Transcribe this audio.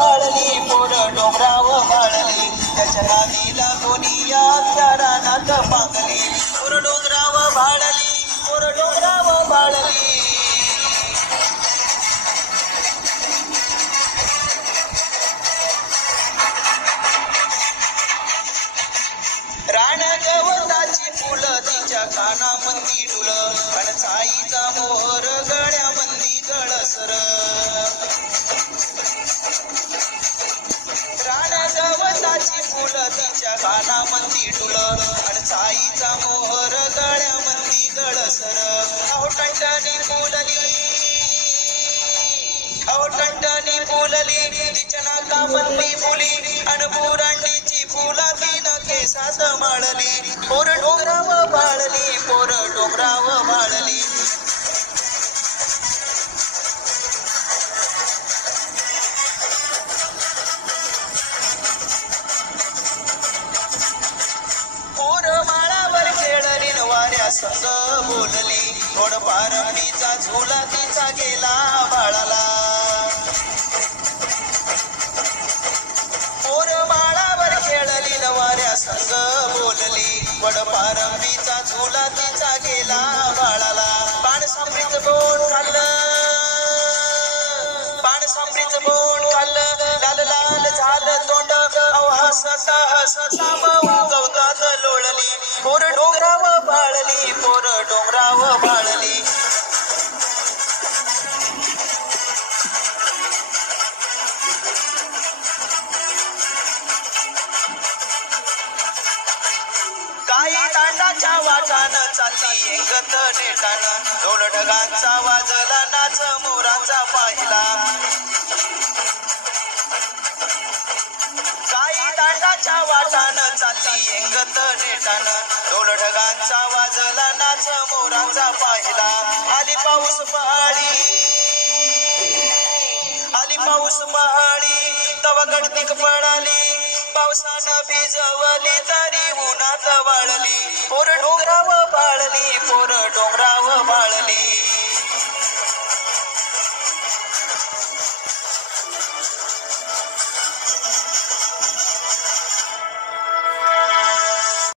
बाळली पोर डोंगराव बाळली त्याच्या नादीला कोणीया त्या रानात पांगली पोर डोंगराव बाळली पोर डोंगराव बाळली रान गवताची फुलं तिच्या कानामंदी डुल आणि साईचा मोहर गळ्यामंदी गळसर रान गवताची फुलं तिच्या कानामंदी डुल आणि साईचा मोहर गळ्यामंदी गळसर अहो टंटणी फुलली तिच्या नाकामंदी फुली आणि बुरांडीची फुला तीन केसात माळली पोर डोंगराव बाळली पोर डोंगराव बाळली पोर माळावर खेळली वाऱ्या संग बोलली थोड पारंबीचा झुला तिचा गेला बाळाला संग बोलली वड पारंबीचा झुला तिचा गेला बाळाला पाण समृद्ध बोट खाल्लं लाल लाल झालं तोंड हसता हसता गवतात लोळली पोर डोंगराव बाळली पोर डोंगराव बाळली काही तांडाच्या वाटानं चालली एकत नेटानं ढोल ढगांचा वाजला नाच मोरांचा पाहिला काही तांडाच्या वाटानं चालली एकत नेटानं ढोल ढगांचा वाजला नाच मोरांचा पाहिला आली पाऊस पहाडी तवा गडतीक पडाली पावसानं भिजवली तरी उन्हात वाळली पोर डोंगराव बाळली पोर डोंगराव बाळली